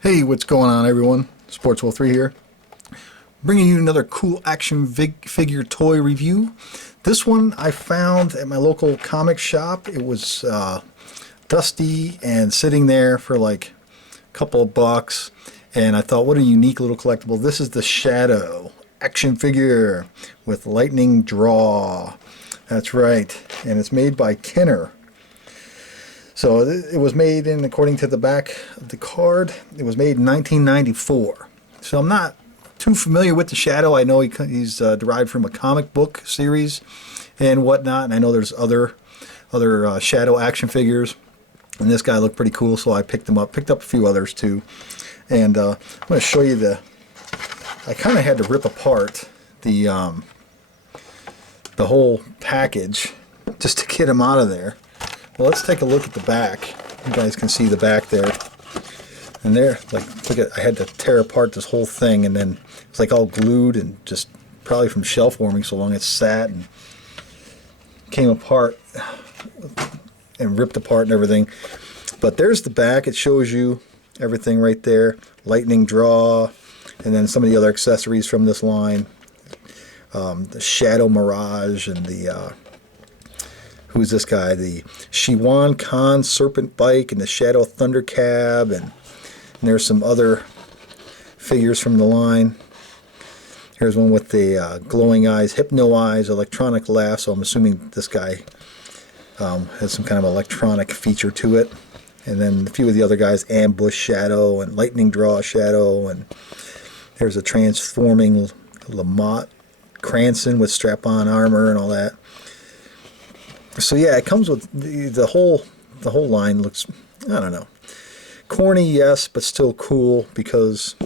Hey, what's going on, everyone? Sportswell3 here, bringing you another cool action figure toy review. This one I found at my local comic shop. It was dusty and sitting there for like a couple of bucks, and I thought, what a unique little collectible. This is the Shadow action figure with lightning draw. That's right, and it's made by Kenner. So it was made in, according to the back of the card, it was made in 1994. So I'm not too familiar with the Shadow. I know he's derived from a comic book series and whatnot, and I know there's other Shadow action figures. And this guy looked pretty cool, so I picked him up. Picked up a few others too. And I'm going to show you I kind of had to rip apart the whole package just to get him out of there. Well, let's take a look at the back. You guys can see the back there. And there, like, look at, I had to tear apart this whole thing, and then it's like all glued and just probably from shelf warming so long it sat and came apart and ripped apart and everything. But there's the back. It shows you everything right there. Lightning draw, and then some of the other accessories from this line. The Shadow Mirage and the who's this guy? The Shiwan Khan Serpent Bike and the Shadow Thunder Cab, and there's some other figures from the line. Here's one with the glowing eyes, hypno eyes, electronic laugh. So I'm assuming this guy has some kind of electronic feature to it. And then a few of the other guys, Ambush Shadow and Lightning Draw Shadow, and there's a transforming Lamont Cranston with strap-on armor and all that. So yeah, it comes with the whole line. Looks, I don't know, corny, yes, but still cool because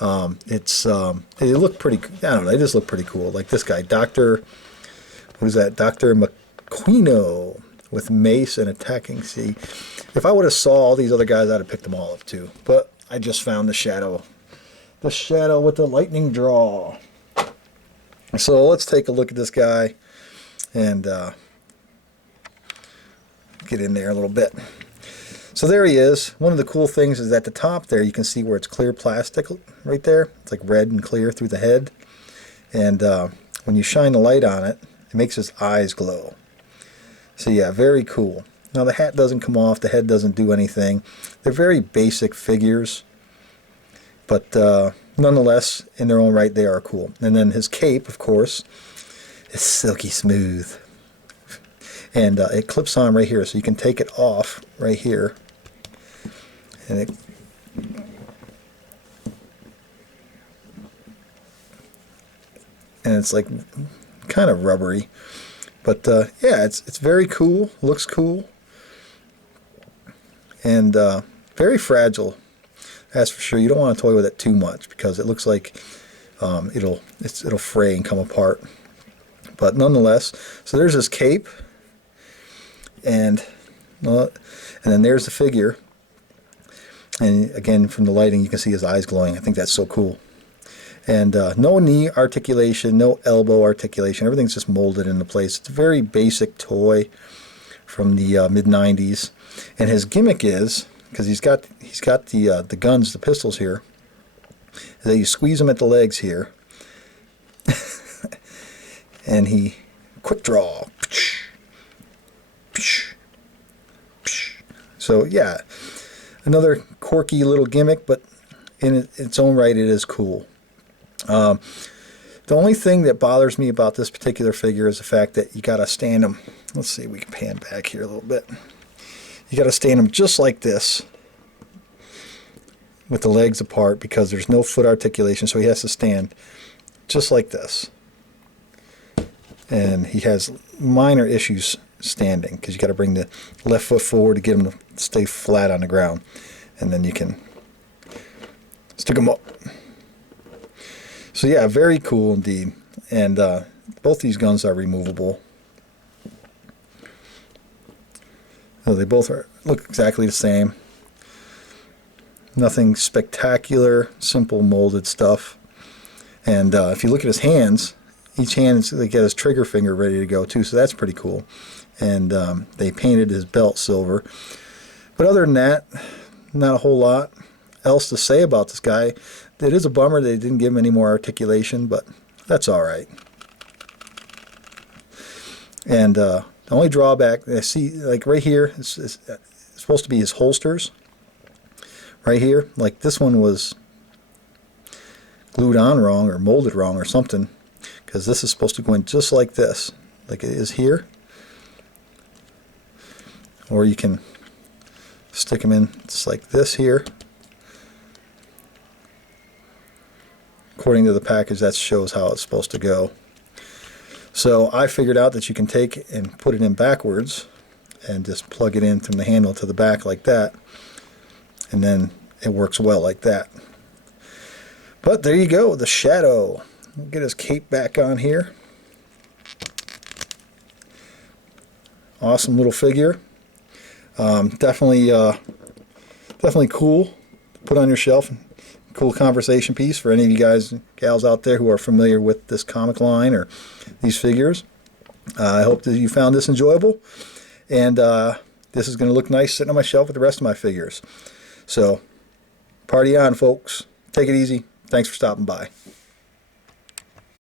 it looked pretty. I don't know, it just looked pretty cool. Like this guy, Doctor, what is that? Dr. McQuino with mace and attacking. See, if I would have saw all these other guys, I'd have picked them all up too. But I just found the Shadow with the lightning draw. So let's take a look at this guy and get in there a little bit. So there he is. One of the cool things is at the top there, you can see where it's clear plastic right there. It's like red and clear through the head. And when you shine the light on it, it makes his eyes glow. So yeah, very cool. Now the hat doesn't come off. The head doesn't do anything. They're very basic figures. But nonetheless, in their own right, they are cool. And then his cape, of course, is silky smooth, and it clips on right here, so you can take it off right here, and it's like kind of rubbery, but yeah, it's very cool. Looks cool, and very fragile. That's for sure. You don't want to toy with it too much because it looks like it'll fray and come apart. But nonetheless, so there's his cape, and then there's the figure. And again, from the lighting, you can see his eyes glowing. I think that's so cool. And no knee articulation, no elbow articulation. Everything's just molded into place. It's a very basic toy from the mid-90s. And his gimmick is, because he's got the guns, the pistols here, is that you squeeze them at the legs here. And he quick draw. So yeah, another quirky little gimmick, but in its own right, it is cool. The only thing that bothers me about this particular figure is the fact that you gotta stand him. Let's see, we can pan back here a little bit. You gotta stand him just like this, with the legs apart, because there's no foot articulation, so he has to stand just like this. And he has minor issues standing because you got to bring the left foot forward to get him to stay flat on the ground, and then you can stick him up. So yeah, very cool indeed. And both these guns are removable. So they both look exactly the same. Nothing spectacular, simple molded stuff. And if you look at his hands, each hand they got his trigger finger ready to go too, so that's pretty cool. And they painted his belt silver. But other than that, not a whole lot. else to say about this guy. It is a bummer they didn't give him any more articulation, but that's all right. And the only drawback I see, like right here, it's supposed to be his holsters. Right here, like this one was glued on wrong or molded wrong or something, because this is supposed to go in just like this, like it is here. Or you can stick them in just like this here. According to the package, that shows how it's supposed to go. So I figured out that you can take and put it in backwards and just plug it in from the handle to the back like that, and then it works well like that. But there you go, the Shadow. We'll get his cape back on here. Awesome little figure. Definitely cool to put on your shelf. Cool conversation piece for any of you guys and gals out there who are familiar with this comic line or these figures. I hope that you found this enjoyable, and this is going to look nice sitting on my shelf with the rest of my figures. So party on, folks. Take it easy. Thanks for stopping by.